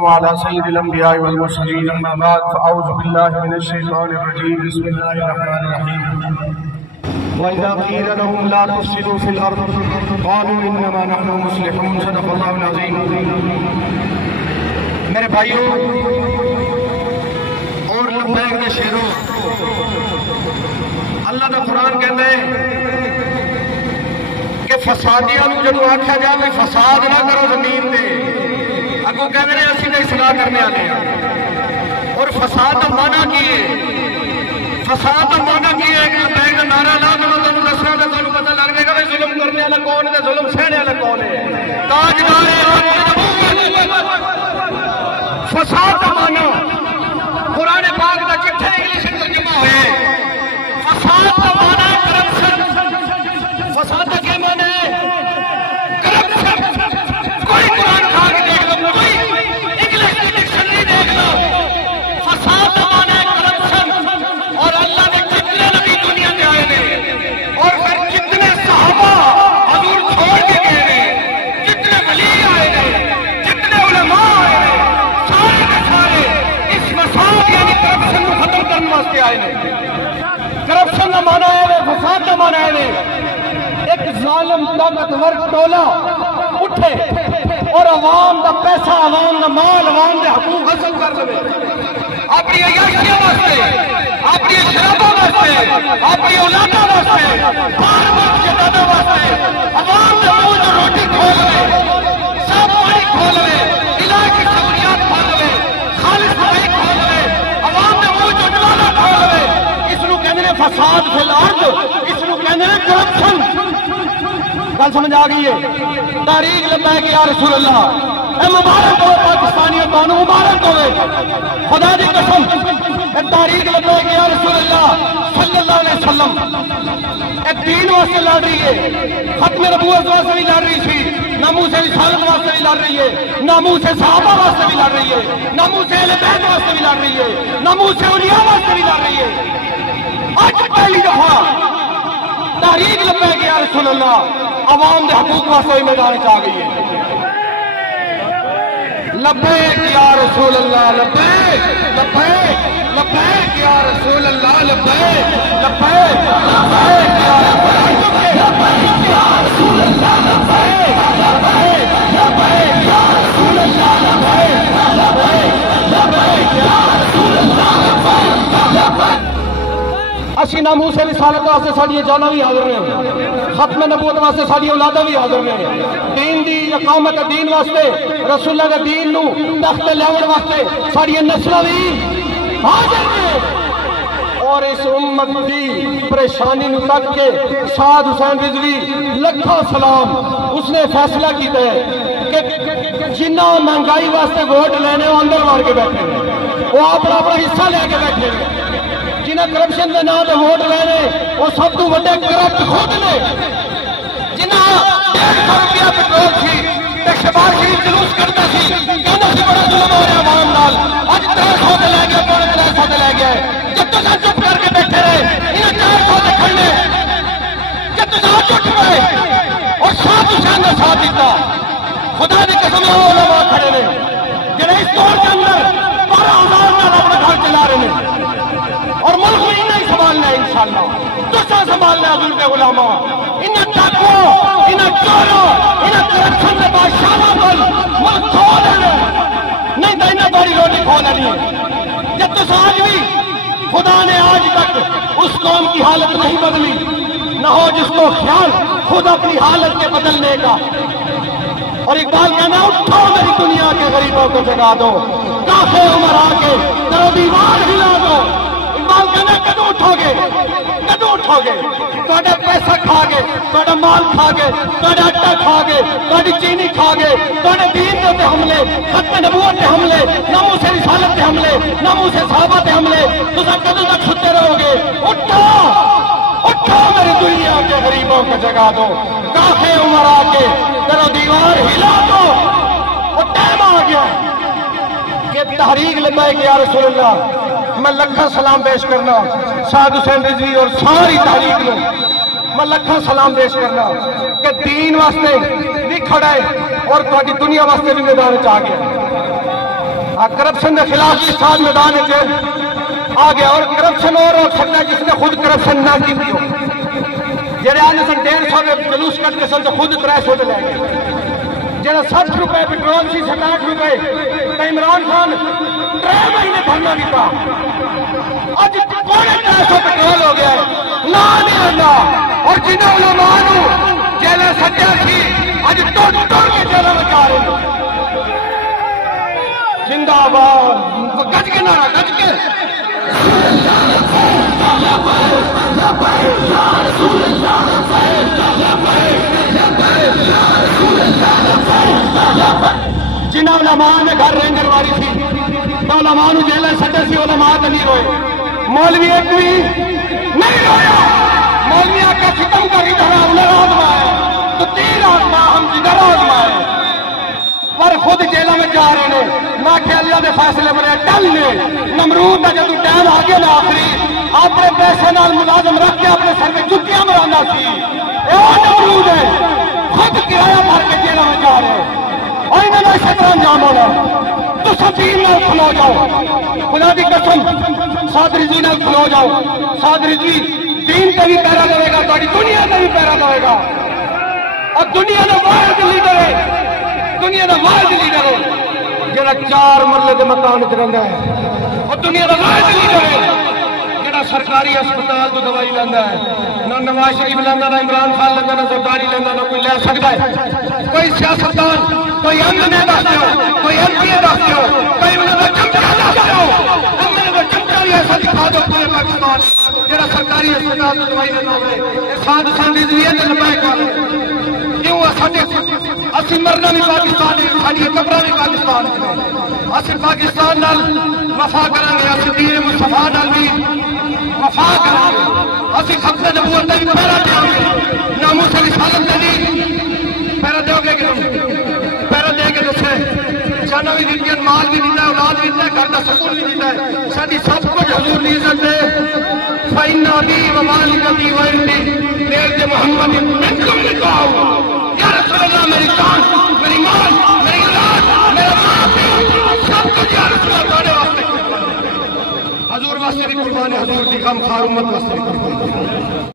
وعلى سيد الأنبياء والمرسلين أما بعد فأعوذ بالله من الشيطان الرجيم بسم الله الرحمن الرحيم وإذا قيل لهم لا تفسدوا في الأرض قالوا إنما نحن مصلحون صدق الله العظيم. میرے بھائیوں اور لبیک دے شیروں، اللہ دا قرآن کہتا ہے کہ فسادیاں نوں جدوں آکھیا جائے فساد نہ کرو زمین تے، اگوں کہتے ہیں اسی نے اصلاح کرنے والے ہیں. اور فساد کا معنی کی ہے؟ فساد کا معنی کی ہے کہ بیگ کا نعرہ لا کے تمہیں دسنا تو تمہیں پتہ لگ جائے گا کہ ظلم کرنے والا کون ہے، ظلم سہنے والا کون ہے. تاجدار فساد کا معنی قرآن پاک کا جتنے انگلش میں ترجمہ ہوئے فساد کا معنی کرپشن. فساد کا کیا معنی ہے؟ کرپشن. کوئی قرآن کھا کے دیکھ لو، کوئی انگلش کی ڈکشنری دیکھ لو، فساد کا معنی ہے کرپشن. اور اللہ نے کتنے نبی دنیا میں آئے ہیں اور پھر کتنے صحابہ حضور چھوڑ کے گئے ہیں، کتنے ولی آئے ہیں، کتنے علماء آئے ہیں، سارے کے سارے اس فساد یعنی کرپشن کو ختم کرنے واسطے آئے ہیں. کرپشن کا معنی ہے، فساد کا معنی ہے ایک ظالم طاقتور ٹولہ اٹھے اور عوام دا پیسہ، عوام دا مال، عوام دے حقوق حاصل کر لے، اپنی عیاشیاں واسطے، اپنی شرابوں واسطے، اپنی اولادوں واسطے، بار بار جدادوں واسطے عوام دے منہ جو روٹی کھول لے، صاف پانی کھول لے، علاج کی سہولیات کھول لے، خالص دوائی کھول لے، عوام دے منہ جو ڈالا کھول لے. اس نو کہندے نے فساد فی الارض، اس نو کہندے نے کرپشن. گل سمجھ آ گئی ہے؟ تاریخ لبیک یا رسول اللہ، اے مبارک ہو پاکستانیوں، تانوں مبارک ہوئے خدا دی قسم. اے تاریخ لبیک یا رسول اللہ صلی اللہ علیہ وسلم اے دین واسطے لڑ رہی ہے، ختم نبوت واسطے بھی لڑ رہی تھی، ناموس رسالت واسطے بھی لڑ رہی ہے، ناموس صحابہ واسطے بھی لڑ رہی ہے، ناموس اہل بیت واسطے بھی لڑ رہی ہے، ناموس اولیاء واسطے بھی لڑ رہی ہے. آج پہلی دفعہ تاریخ لبیک یا رسول اللہ عوام دے حقوق واسطے میدان چ آ گئی ہے. لبیک یا رسول اللہ، لبیک لبیک لبیک یا رسول اللہ، لبیک لبیک لبیک یا رسول اللہ، لبیک لبیک لبیک یا رسول اللہ، لبیک لبیک لبیک یا رسول اللہ، لبیک. اسی ناموس رسالت واسطے ساڈی جاناں بھی حاضر ہیں، ختم نبوت واسطے ساڈی اولاداں بھی حاضر ہیں، دین دی اقامت دین واسطے، رسول اللہ دے دین نو تخت لیاون واسطے ساڈی نسلاں بھی حاضر ہیں. اور اس امت دی پریشانی نو تک کے سعد حسین رضوی لکھاں سلام اس نے فیصلہ کیتا ہے کہ جنہ مہنگائی واسطے ووٹ لینے وہ اندر مار کے بیٹھے ہیں، وہ اپنا اپنا حصہ لے کے بیٹھے ہیں. جنہیں کرپشن کے نام سے ووٹ لینے وہ سب تو بڑے کرپٹ خود نے. جنہیں 150 روپیہ پٹرول تھی شباب شریف جلوس کرتا سی کہنا سی بڑا ظلم ہو رہا عوام نال، اج 300 تے لے گیا، 350 تے لے گیا. جب تو چپ کر کے بیٹھے رہے انہیں 400 تے کھڑنے، جب تو اٹھ پائے اور سعد حسین نے ساتھ دیتا. خدا دی قسم علماء کھڑے نے جنہیں اس دور کے اندر 12,000 نال اپنا گھر چلا رہے ہیں اور ملک میں انہیں ہی سنبھالنا ہے انشاءاللہ. دوسرا سنبھالنا ہے حضور کے علماء، انہیں ڈاکوں، انہیں چوروں، انہیں کرپشن کے بادشاہوں پر ملک کھو دینا، نہیں تو انہیں بڑی روٹی کھو لینی ہے. جب تو آج بھی خدا نے آج تک اس قوم کی حالت نہیں بدلی، نہ ہو جس کو خیال خود اپنی حالت کے بدلنے کا. اور اقبال کہنا اٹھو میری دنیا کے غریبوں کو جگا دو، کافی عمر آ کے کرو دیوار ہلا دو. اقبال کہنا کدو اٹھو گے، کدو اٹھو گے؟ تھوڑا پیسہ کھا گے، تھوڑا مال کھا گے، تھوڑا آٹا کھا گے، تھوڑی چینی کھا گے، تھوڑے دین کے حملے، ختم نبوت کے حملے، ناموس رسالت کے حملے، ناموس صحابہ کے حملے، تم کدو تک چھتے رہو گے؟ اٹھو اٹھو میری دنیا کے غریبوں کو جگا دو، کافی عمر آ کے کرو دیوار ہلا دو. وہ ٹائم آ گیا کہ تحریک لبیک یا رسول اللہ میں لکھاں سلام پیش کرنا سعد حسین رضوی اور ساری تحریک نو میں لکھاں سلام پیش کرنا کہ دین واسطے بھی کھڑا ہے اور تھوڑی دنیا واسطے بھی میدان چ آ گیا. کرپشن کے خلاف بھی سال میدان آ گیا، اور کرپشن اور ہو سکتا ہے جس نے خود کرپشن نہ کی ہو، جہاں آنے سن 150 کے جلوس کر کے سن خود 300 لے گئے، جہاں 60 روپے پیٹرول سی 60 روپے تو عمران خان 3 مہینے بھرنا بھی تھا، اج 350 پیٹرول ہو گیا نہ نہیں آنا، اور جنہوں علماء جیل سٹیا سی اج ٹوٹ کے جیل میں جا رہے ہیں۔ زندہ آباد گج کے نعرہ گج کے جنہوں علماء نے گھر رینجر واری تھی تو علماء جیل سٹے سی، علماء تو نہیں روئے، مولوی ایک بھی نہیں رویا، مولوی آکا ختم کر ادھر انہیں آزمائے تو 3 آزما ہم جدھر آزمائے، پر خود جیلوں میں جا رہے ہیں، نہ کہ اللہ دے فیصلے بنے ٹل نے۔ نمرود کا جدو ٹائم آ گیا نا آخری اپنے پیسے نال ملازم رکھ کے اپنے سر میں جتیاں مرانا سی، اے وہ نمرود ہے خود کرایہ بھر کے جیلوں میں جا رہے ہیں، اور انہوں نے اسی طرح انجام ہونا۔ تو سچین نال کھلو جاؤ، خدا دی قسم سعد رضوی نال کھلو جاؤ، سعد رضوی دین کا بھی پیرا دے گا، تاری دنیا کا بھی پیرا دے گا، اور دنیا کا واحد لیڈر ہے، دنیا کا واحد لیڈر ہے جڑا 4 مرلے کے مکان چ رہتا ہے، اور دنیا کا واحد لیڈر ہے جڑا سرکاری ہسپتال تو دوائی لینا ہے، نہ نواز شریف لینا، نہ عمران خان لینا، نہ زرداری لینا، نہ کوئی لے سکتا ہے۔ کوئی سیاستدان، کوئی ایم ایل اے دس دو، کوئی ایم پی اے دس دو، کوئی انہوں کا چمچا دس دو، ایم ایل اے کا چمچا بھی ایسا دکھا دو پورے پاکستان جڑا سرکاری ہسپتال تو دوائی لینا ہوئے، سعد رضوی ہے لبیک والے کیوں اسی مرنا بھی پاکستان ہے، ساری قبریں بھی پاکستان ہے، اسی پاکستان نال وفا کریں گے، اسی دین مصطفیٰ نال بھی وفا کریں گے، اسی ختم نبوت کا بھی پہرا دیں گے، ناموس رسالت کا بھی پہرا دو گے کہ پہرا دے کے دسے جانا بھی دیتی ہے، مال بھی دیتا ہے، اولاد بھی دیتا ہے، گھر کا سکون بھی دیتا ہے، ساری سب کچھ حضور نے عزت دے فَإِنَّ أَبِي وَوَالِدَتِي وَإِنِّي نِعْتِ مُحَمَّدٍ مِنْكُمْ لِقَاءُ یا رسول اللہ میری جان، میری مال، میری اولاد، میرا ماں باپ سب کچھ یا رسول اللہ تھوڑے واسطے حضور واسطے بھی قربان ہے، حضور دی غم خار امت واسطے بھی قربان ہے۔